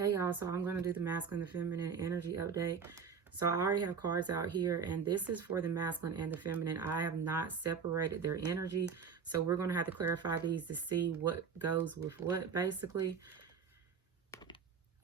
Hey y'all, so I'm going to do the masculine and feminine energy update. So I already have cards out here, and this is for the masculine and the feminine. I have not separated their energy, so we're going to have to clarify these to see what goes with what, basically.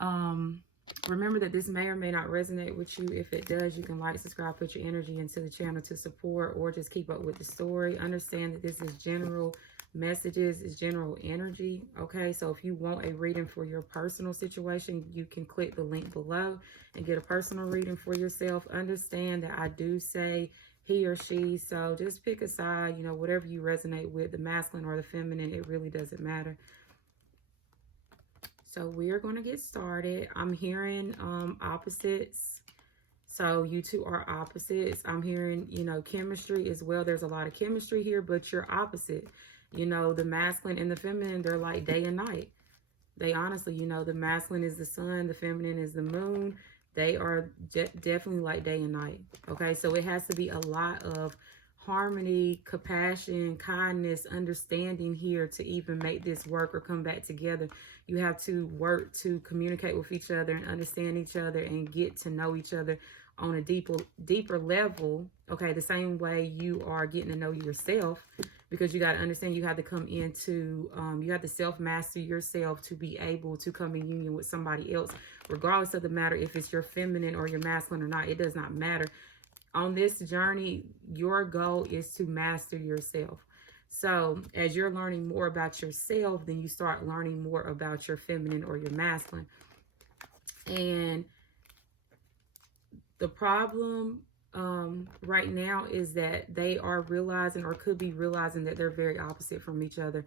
Remember that this may or may not resonate with you. If it does, you can like, subscribe, put your energy into the channel to support, or just keep up with the story. Understand that this is general messages, is general energy. Okay, so if you want a reading for your personal situation, you can click the link below and get a personal reading for yourself. Understand that I do say he or she, so just pick a side, you know, whatever you resonate with, the masculine or the feminine, it really doesn't matter. So we're going to get started. I'm hearing opposites. So you two are opposites. I'm hearing, you know, chemistry as well. There's a lot of chemistry here, but you're opposite. You know, the masculine and the feminine, they're like day and night. They honestly, you know, the masculine is the sun, the feminine is the moon. They are definitely like day and night. Okay, so it has to be a lot of harmony, compassion, kindness, understanding here to even make this work or come back together. You have to work to communicate with each other and understand each other and get to know each other on a deeper level. Okay, the same way you are getting to know yourself, because you got to understand you have to come into, you have to self-master yourself to be able to come in union with somebody else, regardless of the matter if it's your feminine or your masculine or not. It does not matter. On this journey, your goal is to master yourself. So as you're learning more about yourself, then you start learning more about your feminine or your masculine. And the problem right now is that they are realizing, or could be realizing, that they're very opposite from each other.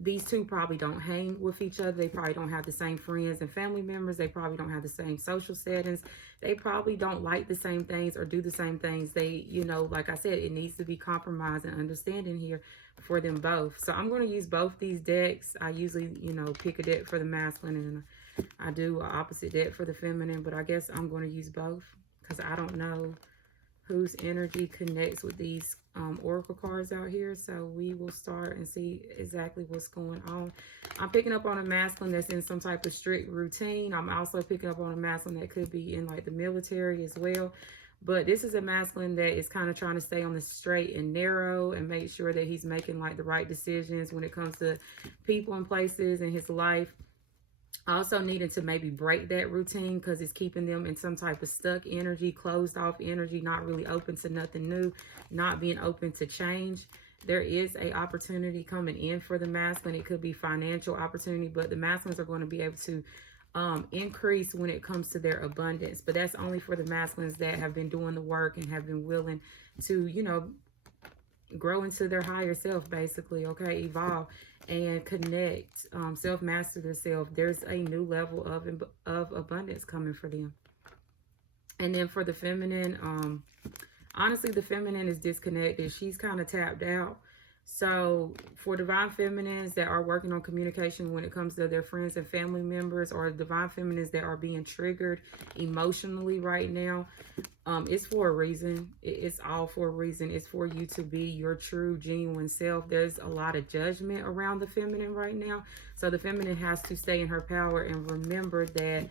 These two probably don't hang with each other. They probably don't have the same friends and family members. They probably don't have the same social settings. They probably don't like the same things or do the same things. They, you know, like I said, it needs to be compromise and understanding here for them both. So I'm going to use both these decks. I usually, you know, pick a deck for the masculine and I do an opposite deck for the feminine, but I guess I'm going to use both because I don't know whose energy connects with these oracle cards out here. So we will start and see exactly what's going on. I'm picking up on a masculine that's in some type of strict routine. I'm also picking up on a masculine that could be in like the military as well. But this is a masculine that is kind of trying to stay on the straight and narrow and make sure that he's making like the right decisions when it comes to people and places in his life. Also needing to maybe break that routine because it's keeping them in some type of stuck energy, closed off energy, not really open to nothing new, not being open to change. There is a opportunity coming in for the masculine. It could be financial opportunity, but the masculines are going to be able to increase when it comes to their abundance. But that's only for the masculines that have been doing the work and have been willing to, you know, grow into their higher self, basically. Okay, evolve and connect, self-master themselves. There's a new level of abundance coming for them. And then for the feminine, honestly, the feminine is disconnected. She's kind of tapped out. So for divine feminines that are working on communication when it comes to their friends and family members, or divine feminines that are being triggered emotionally right now, it's for a reason. It's all for a reason. It's for you to be your true, genuine self. There's a lot of judgment around the feminine right now. So the feminine has to stay in her power and remember that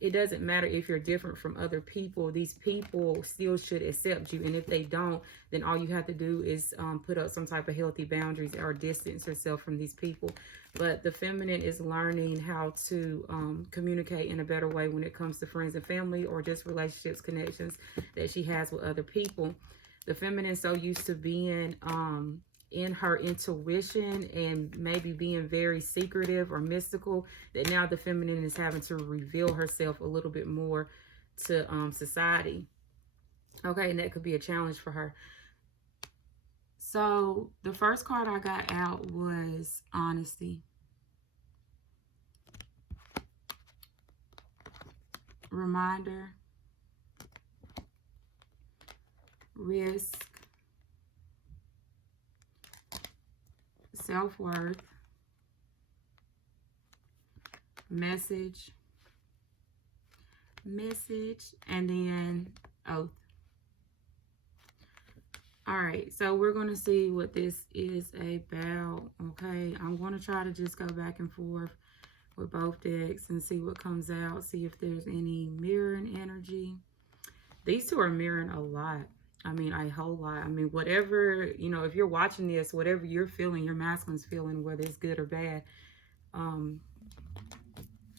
it doesn't matter if you're different from other people. These people still should accept you, and if they don't, then all you have to do is put up some type of healthy boundaries or distance yourself from these people. But the feminine is learning how to communicate in a better way when it comes to friends and family, or just relationships, connections that she has with other people. The feminine is so used to being in her intuition and maybe being very secretive or mystical, that now the feminine is having to reveal herself a little bit more to society. Okay, and that could be a challenge for her. So the first card I got out was honesty. Reminder, risk, self-worth, message, and then oath. All right, so we're going to see what this is about. Okay, I'm going to try to just go back and forth with both decks and see what comes out. See if there's any mirroring energy. These two are mirroring a lot. I mean, a whole lot. I mean, whatever, you know, if you're watching this, whatever you're feeling, your masculine's feeling, whether it's good or bad.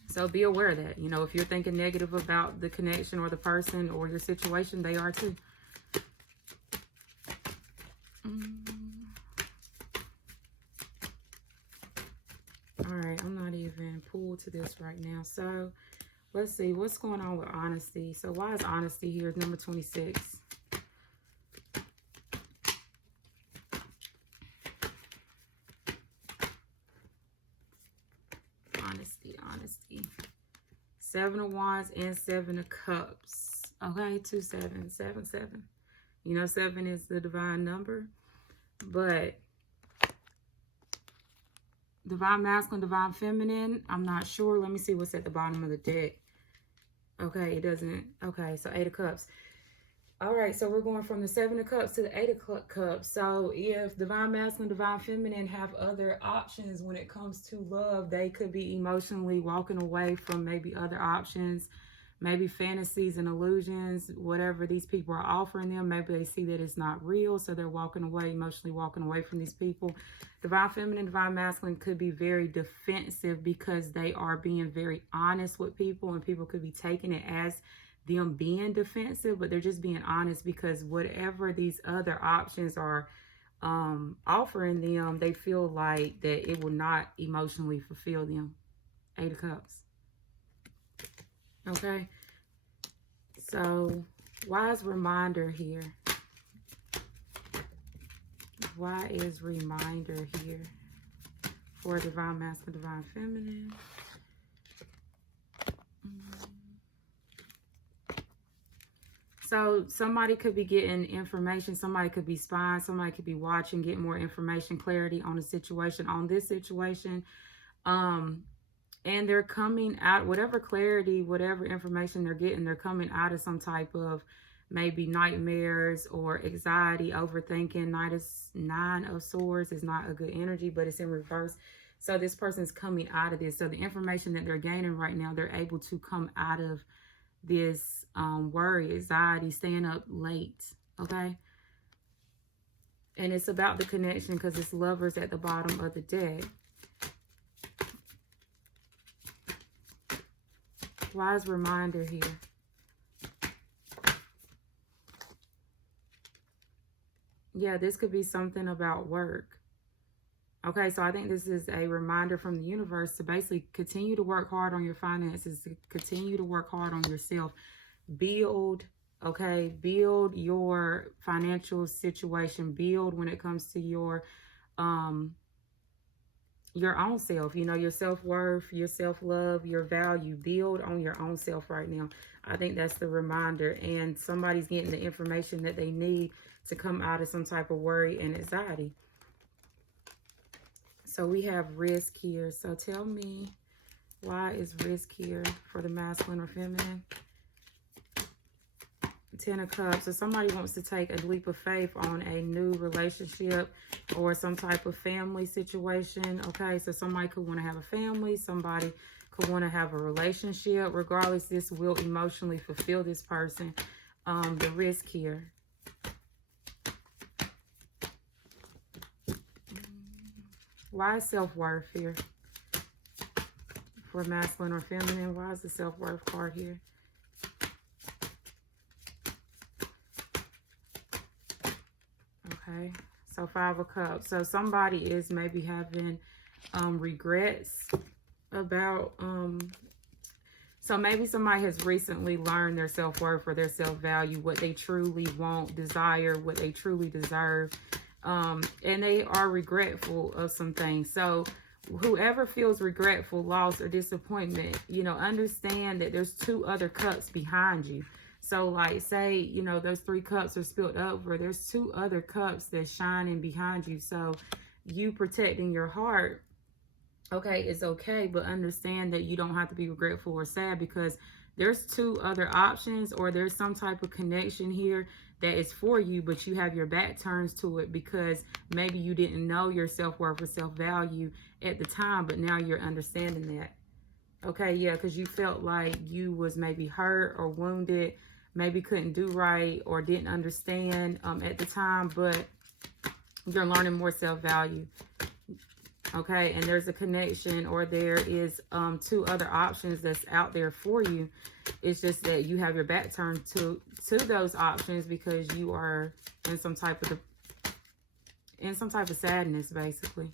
So be aware of that. You know, if you're thinking negative about the connection or the person or your situation, they are too. All right, I'm not even pulled to this right now. So let's see what's going on with honesty. So why is honesty here? Number 26. Honesty. 7 of Wands and 7 of Cups. Okay, 2 7, 7 7. You know, 7 is the divine number, but divine masculine, divine feminine, I'm not sure. Let me see what's at the bottom of the deck. Okay, it doesn't. Okay, so 8 of Cups. All right, so we're going from the 7 of Cups to the 8 of Cups. So if divine masculine, divine feminine have other options when it comes to love, they could be emotionally walking away from maybe other options, maybe fantasies and illusions, whatever these people are offering them. Maybe they see that it's not real, so they're walking away, emotionally walking away from these people. Divine feminine, divine masculine could be very defensive because they are being very honest with people, and people could be taking it as them being defensive, but they're just being honest because whatever these other options are offering them, they feel like that it will not emotionally fulfill them. 8 of Cups. Okay, so wise reminder here. Why is reminder here for divine masculine, divine feminine? So somebody could be getting information, somebody could be spying, somebody could be watching, getting more information, clarity on the situation, on this situation. And they're coming out, whatever clarity, whatever information they're getting, they're coming out of some type of maybe nightmares or anxiety, overthinking. 9 of Swords is not a good energy, but it's in reverse. So this person's coming out of this. So the information that they're gaining right now, they're able to come out of this worry, anxiety, staying up late. Okay. And it's about the connection because it's Lovers at the bottom of the deck. Wise reminder here. Yeah, this could be something about work. Okay, so I think this is a reminder from the universe to basically continue to work hard on your finances, to continue to work hard on yourself. Build, okay, build your financial situation. Build when it comes to your own self, you know, your self-worth, your self-love, your value. Build on your own self right now. I think that's the reminder. And somebody's getting the information that they need to come out of some type of worry and anxiety. So we have risk here. So tell me, why is risk here for the masculine or feminine? 10 of Cups. So somebody wants to take a leap of faith on a new relationship or some type of family situation. Okay, so somebody could want to have a family. Somebody could want to have a relationship. Regardless, this will emotionally fulfill this person. The risk here. Why is self-worth here for masculine or feminine? Why is the self-worth card here? Okay, so 5 of Cups. So somebody is maybe having regrets about, so maybe somebody has recently learned their self-worth or their self-value, what they truly want, desire, what they truly deserve. And they are regretful of some things. So whoever feels regretful, loss, or disappointment, you know, understand that there's 2 other cups behind you. So like say, you know, those 3 cups are spilled over. There's 2 other cups that's shining behind you. So you protecting your heart, okay, is okay. But understand that you don't have to be regretful or sad because there's 2 other options, or there's some type of connection here that is for you, but you have your back turns to it because maybe you didn't know your self-worth or self-value at the time, but now you're understanding that. Okay, yeah, because you felt like you was maybe hurt or wounded, maybe couldn't do right or didn't understand at the time, but you're learning more self-value. Okay, and there's a connection, or there is two other options that's out there for you. It's just that you have your back turned to those options because you are in some type of sadness, basically.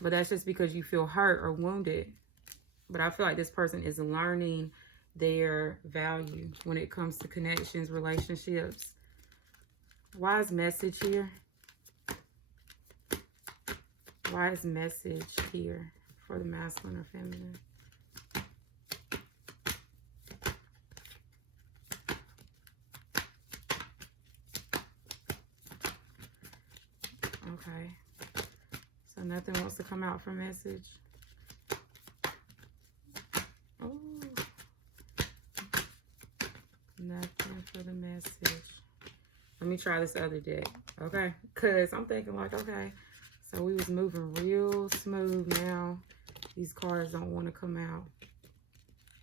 But that's just because you feel hurt or wounded. But I feel like this person is learning their value when it comes to connections, relationships. Wise message here. Wise message here for the masculine or feminine. Okay. So nothing wants to come out for message. Oh. Nothing for the message. Let me try this other deck. Okay. Because I'm thinking like, okay. So we was moving real smooth now. These cards don't want to come out.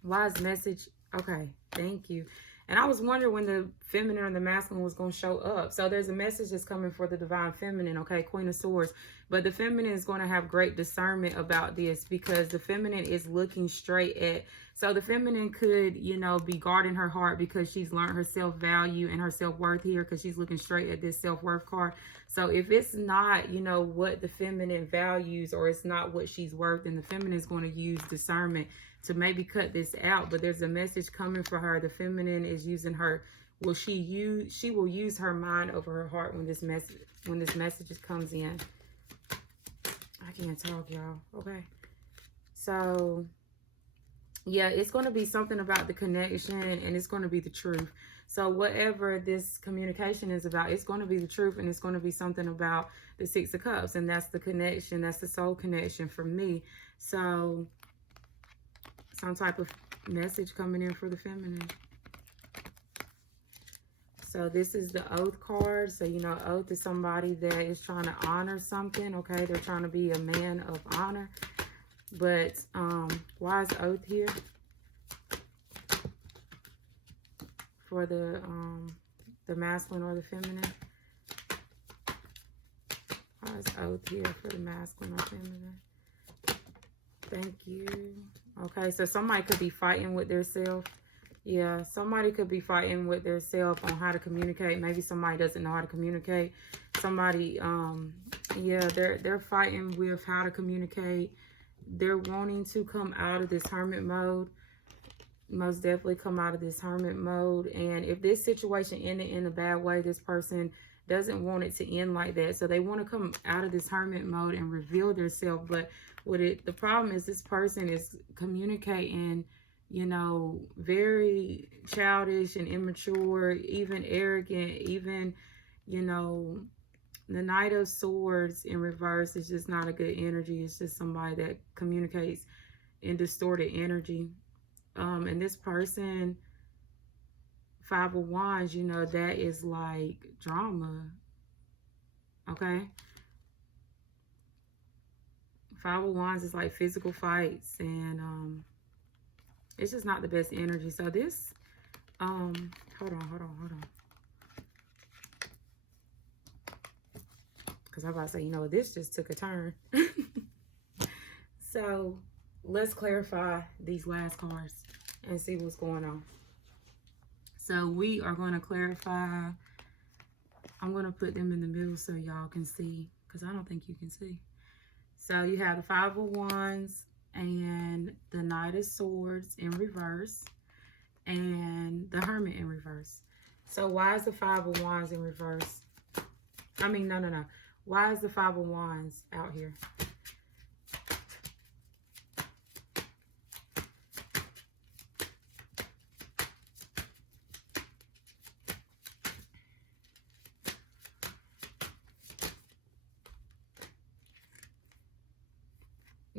Wise message. Okay, thank you. And I was wondering when the feminine or the masculine was going to show up. So there's a message that's coming for the divine feminine, okay, Queen of Swords. But the feminine is going to have great discernment about this because the feminine is looking straight at. So the feminine could, you know, be guarding her heart because she's learned her self-value and her self-worth here because she's looking straight at this self-worth card. So if it's not, you know, what the feminine values or it's not what she's worth, then the feminine is going to use discernment to maybe cut this out. But there's a message coming for her. The feminine is using her. She will use her mind over her heart when this message comes in. I can't talk, y'all. Okay. So yeah, it's going to be something about the connection and it's going to be the truth. So whatever this communication is about, it's going to be the truth, and it's going to be something about the Six of Cups, and that's the connection. That's the soul connection for me. So some type of message coming in for the feminine. So this is the Oath card. So, you know, Oath is somebody that is trying to honor something, okay? They're trying to be a man of honor. But why is Oath here? For the masculine or the feminine. Why is Oath here for the masculine or feminine? Thank you. Okay, so somebody could be fighting with their self. Yeah, somebody could be fighting with their self on how to communicate. Maybe somebody doesn't know how to communicate. Somebody, yeah, they're fighting with how to communicate. They're wanting to come out of this hermit mode. Most definitely come out of this hermit mode. And if this situation ended in a bad way, this person doesn't want it to end like that. So they want to come out of this hermit mode and reveal themselves. But the problem is this person is communicating, you know, very childish and immature, even arrogant, even, you know, the Knight of Swords in reverse is just not a good energy. It's just somebody that communicates in distorted energy. And this person, Five of Wands, you know, that is like drama. Okay? Five of Wands is like physical fights, and it's just not the best energy. So this, hold on. Because I'm about to say, you know, this just took a turn. So let's clarify these last cards and see what's going on. So we are going to clarify. I'm going to put them in the middle so y'all can see, because I don't think you can see. So you have the Five of Wands and the Knight of Swords in reverse and the Hermit in reverse. So why is the Five of Wands in reverse? I mean, no. Why is the Five of Wands out here?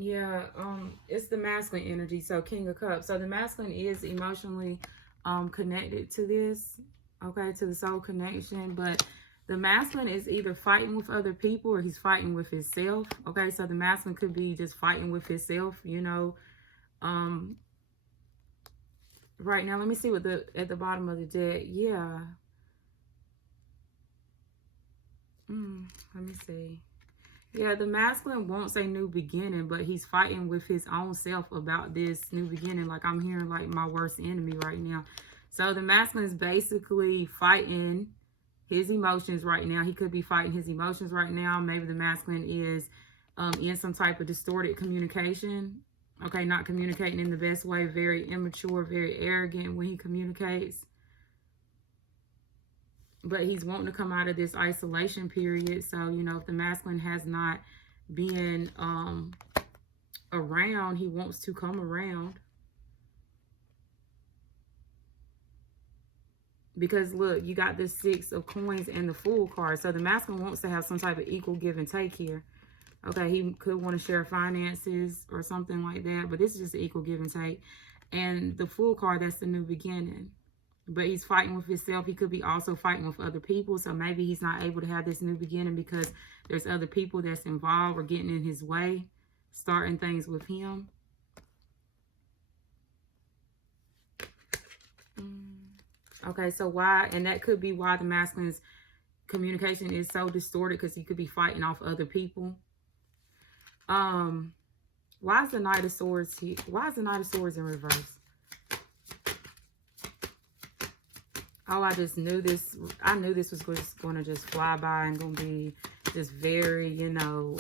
Yeah, it's the masculine energy, so King of Cups. So the masculine is emotionally connected to this, okay, to the soul connection, but the masculine is either fighting with other people or he's fighting with himself, okay? So the masculine could be just fighting with himself, you know, Um, right now, let me see what at the bottom of the deck. Yeah. Let me see. Yeah, the masculine wants a new beginning, but he's fighting with his own self about this new beginning. Like, I'm hearing like my worst enemy right now. So the masculine is basically fighting his emotions right now. He could be fighting his emotions right now. Maybe the masculine is in some type of distorted communication. Okay, not communicating in the best way. Very immature, very arrogant when he communicates. But he's wanting to come out of this isolation period. So, you know, if the masculine has not been around, he wants to come around. Because look, you got this 6 of coins and the Fool card. So the masculine wants to have some type of equal give and take here. Okay, he could want to share finances or something like that. But this is just an equal give and take. And the Fool card, that's the new beginning. But he's fighting with himself. He could be also fighting with other people. So maybe he's not able to have this new beginning because there's other people that's involved or getting in his way, starting things with him. Okay, so why, and that could be why the masculine's communication is so distorted, because he could be fighting off other people. Why is the Knight of Swords here? Why is the Knight of Swords in reverse? Oh, I just knew this. I knew this was just going to just fly by and going to be just very, you know,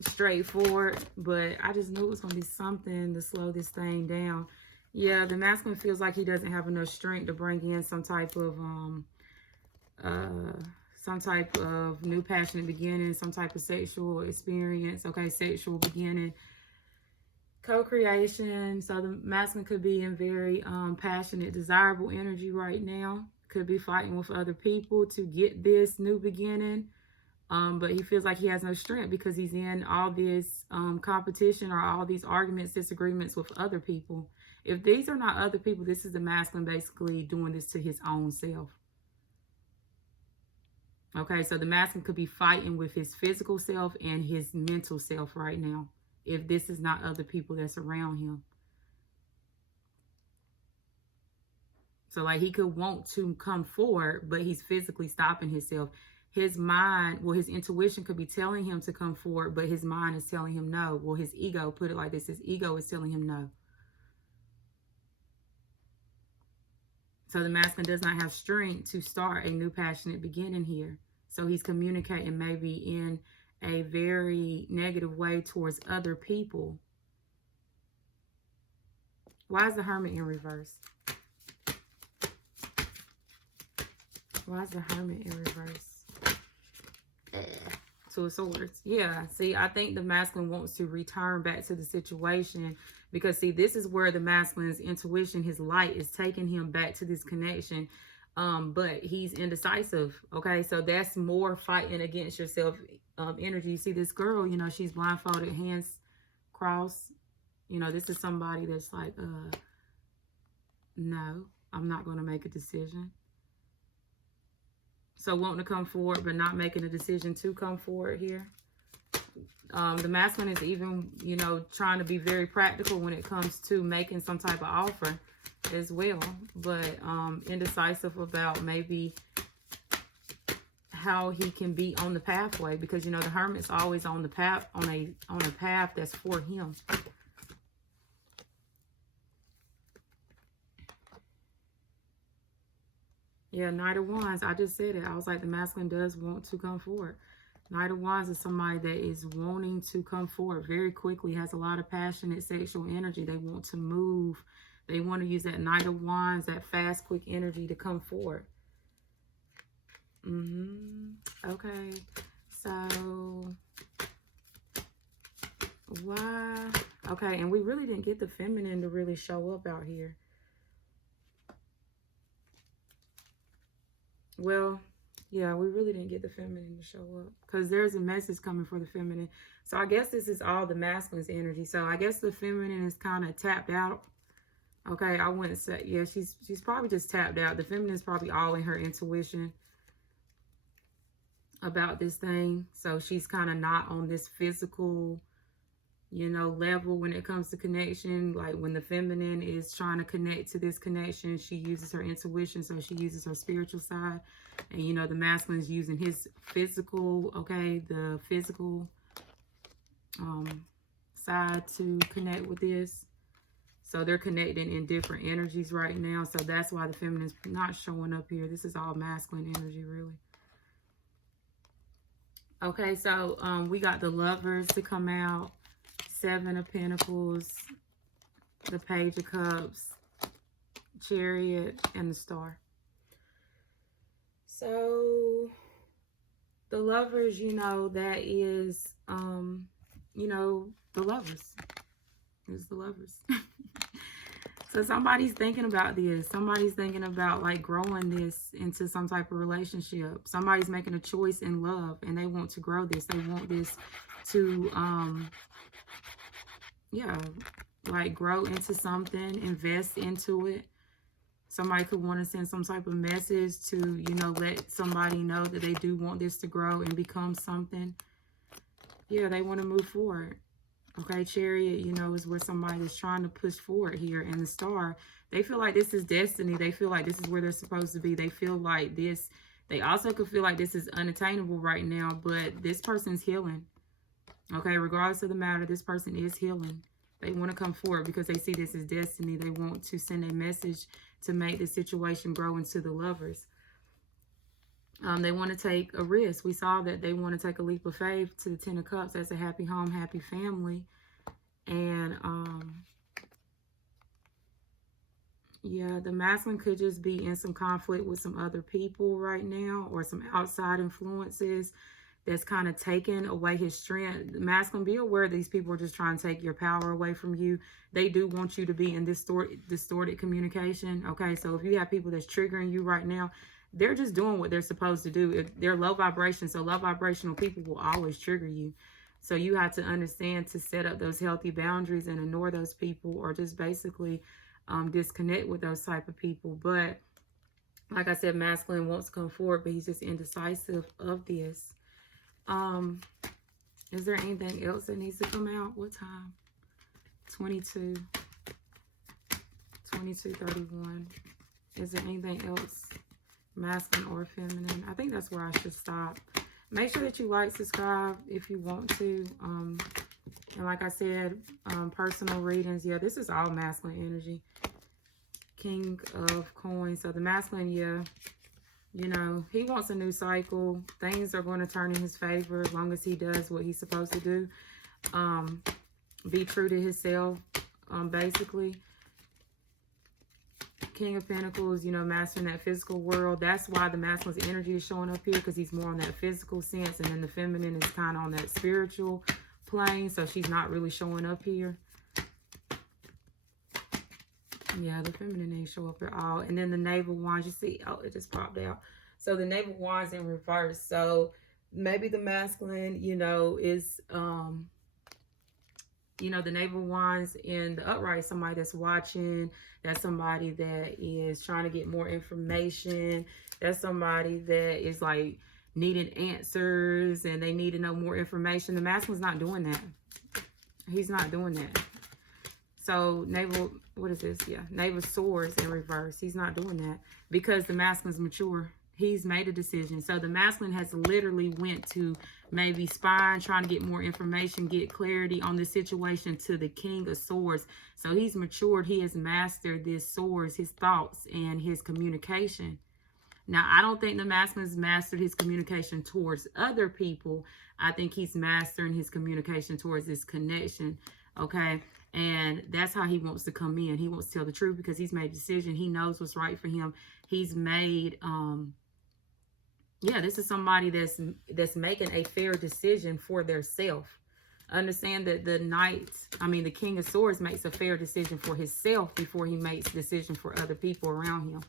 straightforward. But I just knew it was going to be something to slow this thing down. Yeah, the masculine feels like he doesn't have enough strength to bring in some type of new passionate beginning, some type of sexual experience. Okay, sexual beginning. Co-creation. So the masculine could be in very passionate, desirable energy right now. Could be fighting with other people to get this new beginning. But he feels like he has no strength because he's in all this competition or all these arguments, disagreements with other people. If these are not other people, this is the masculine basically doing this to his own self. Okay, so the masculine could be fighting with his physical self and his mental self right now, if this is not other people that's around him. So like he could want to come forward, but he's physically stopping himself. His mind, well, his intuition could be telling him to come forward, but his mind is telling him no. Well, his ego, put it like this, his ego is telling him no. So the masculine does not have strength to start a new passionate beginning here. So he's communicating maybe in a very negative way towards other people. Why is the Hermit in reverse? Why is the Hermit in reverse? Two of Swords. Yeah, see, I think the masculine wants to return back to the situation because, see, this is where the masculine's intuition, his light, is taking him back to this connection. But he's indecisive. Okay, so that's more fighting against yourself energy. You see this girl, you know, she's blindfolded, hands crossed. You know, this is somebody that's like, no, I'm not going to make a decision. So wanting to come forward, but not making a decision to come forward here. The masculine is even, you know, trying to be very practical when it comes to making some type of offer as well. But indecisive about maybe how he can be on the pathway. Because, you know, the Hermit's always on the path, on a path that's for him. Yeah, Knight of Wands. I just said it. I was like, the masculine does want to come forward. Knight of Wands is somebody that is wanting to come forward very quickly, has a lot of passionate sexual energy. They want to move. They want to use that Knight of Wands, that fast, quick energy to come forward. Okay. So, why? Okay, and we really didn't get the feminine to really show up out here. Well, yeah, we really didn't get the feminine to show up because there's a message coming for the feminine. So I guess this is all the masculine's energy. So I guess the feminine is kind of tapped out. Okay, I wouldn't say, yeah, she's probably just tapped out. The feminine is probably all in her intuition about this thing. So she's kind of not on this physical you know, level when it comes to connection. Like when the feminine is trying to connect to this connection, she uses her intuition, so she uses her spiritual side. And, you know, the masculine is using his physical, okay, the physical side to connect with this. So they're connecting in different energies right now. So that's why the feminine is not showing up here. This is all masculine energy, really. Okay, so we got the Lovers to come out, Seven of Pentacles, the Page of Cups, Chariot, and the Star. So the Lovers, you know, that is, you know, the Lovers. It's the Lovers. So somebody's thinking about this. Somebody's thinking about like growing this into some type of relationship. Somebody's making a choice in love and they want to grow this. They want this to, yeah, like grow into something, invest into it. Somebody could want to send some type of message to, you know, let somebody know that they do want this to grow and become something. Yeah, they want to move forward. Okay, Chariot, you know, is where somebody is trying to push forward here. And the Star, they feel like this is destiny. They feel like this is where they're supposed to be. They feel like this. They also could feel like this is unattainable right now, but this person's healing. Okay, regardless of the matter, this person is healing. They want to come forward because they see this as destiny. They want to send a message to make the situation grow into the Lovers. They want to take a risk. We saw that they want to take a leap of faith to the Ten of Cups. That's a happy home, happy family. And, yeah, the masculine could just be in some conflict with some other people right now, or some outside influences that's kind of taking away his strength. The masculine, be aware these people are just trying to take your power away from you. They do want you to be in distorted communication. Okay, so if you have people that's triggering you right now, they're just doing what they're supposed to do. If they're low vibration, so low vibrational people will always trigger you. So you have to understand to set up those healthy boundaries and ignore those people, or just basically disconnect with those type of people. But like I said, masculine wants to come forward, but he's just indecisive of this. Is there anything else that needs to come out? What time? 22:31. Is there anything else, masculine or feminine? I think that's where I should stop. Make sure that you like, subscribe if you want to. And like I said, personal readings. Yeah, this is all masculine energy. King of Coins. So the masculine, yeah, you know, he wants a new cycle. Things are going to turn in his favor as long as he does what he's supposed to do. Be true to himself, basically. King of Pentacles, you know, mastering that physical world. That's why the masculine's energy is showing up here, because he's more on that physical sense. And then the feminine is kind of on that spiritual plane. So she's not really showing up here. Yeah, the feminine ain't show up at all. And then the Knave of Wands, you see, oh, it just popped out. So the Knave of Wands in reverse. So maybe the masculine, you know, is, you know, the Knave of Wands in the upright, somebody that's watching. That's somebody that is trying to get more information. That's somebody that is like needing answers and they need to know more information. The masculine's not doing that. He's not doing that. So navel, what is this? Yeah, Knave of Swords in reverse. He's not doing that because the masculine's mature. He's made a decision. So the masculine has literally went to maybe spying, trying to get more information, get clarity on the situation, to the King of Swords. So he's matured. He has mastered this swords, his thoughts, and his communication. Now, I don't think the masculine has mastered his communication towards other people. I think he's mastering his communication towards this connection. Okay. And that's how he wants to come in. He wants to tell the truth because he's made a decision. He knows what's right for him. He's made, yeah, this is somebody that's making a fair decision for their self. Understand that the King of Swords makes a fair decision for himself before he makes a decision for other people around him.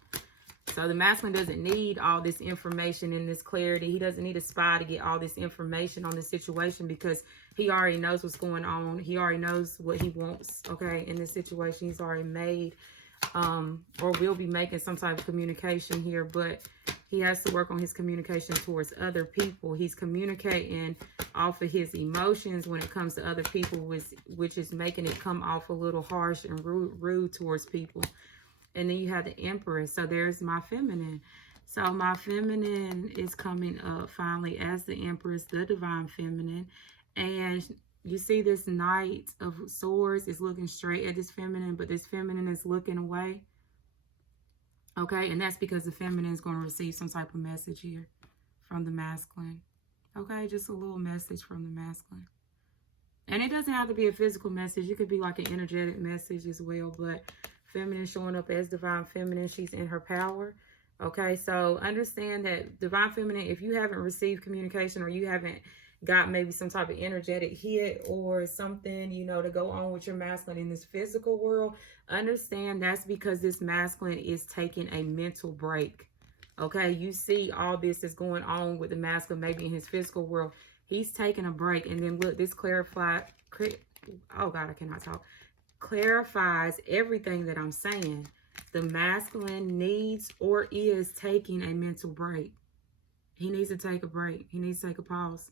So the masculine doesn't need all this information and this clarity. He doesn't need a spy to get all this information on the situation because he already knows what's going on. He already knows what he wants, okay, in this situation. He's already made or will be making some type of communication here. But He has to work on his communication towards other people. He's communicating off of his emotions when it comes to other people, which is making it come off a little harsh and rude towards people. And then you have the Empress. So there's my feminine. So my feminine is coming up finally as the Empress, the divine feminine. And you see this Knight of Swords is looking straight at this feminine, but this feminine is looking away. Okay, and that's because the feminine is going to receive some type of message here from the masculine. Okay, just a little message from the masculine. And it doesn't have to be a physical message. It could be like an energetic message as well. But feminine showing up as divine feminine, she's in her power. Okay, so understand that divine feminine, if you haven't received communication or you haven't got maybe some type of energetic hit or something, you know, to go on with your masculine in this physical world, understand that's because this masculine is taking a mental break. Okay, you see all this is going on with the masculine maybe in his physical world. He's taking a break. And then look, this oh God, I cannot talk. Clarifies everything that I'm saying. The masculine needs or is taking a mental break. He needs to take a break. He needs to take a pause.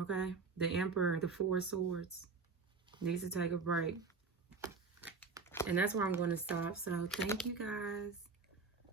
Okay, the Emperor, the Four of Swords, needs to take a break. And that's where I'm going to stop. So thank you guys.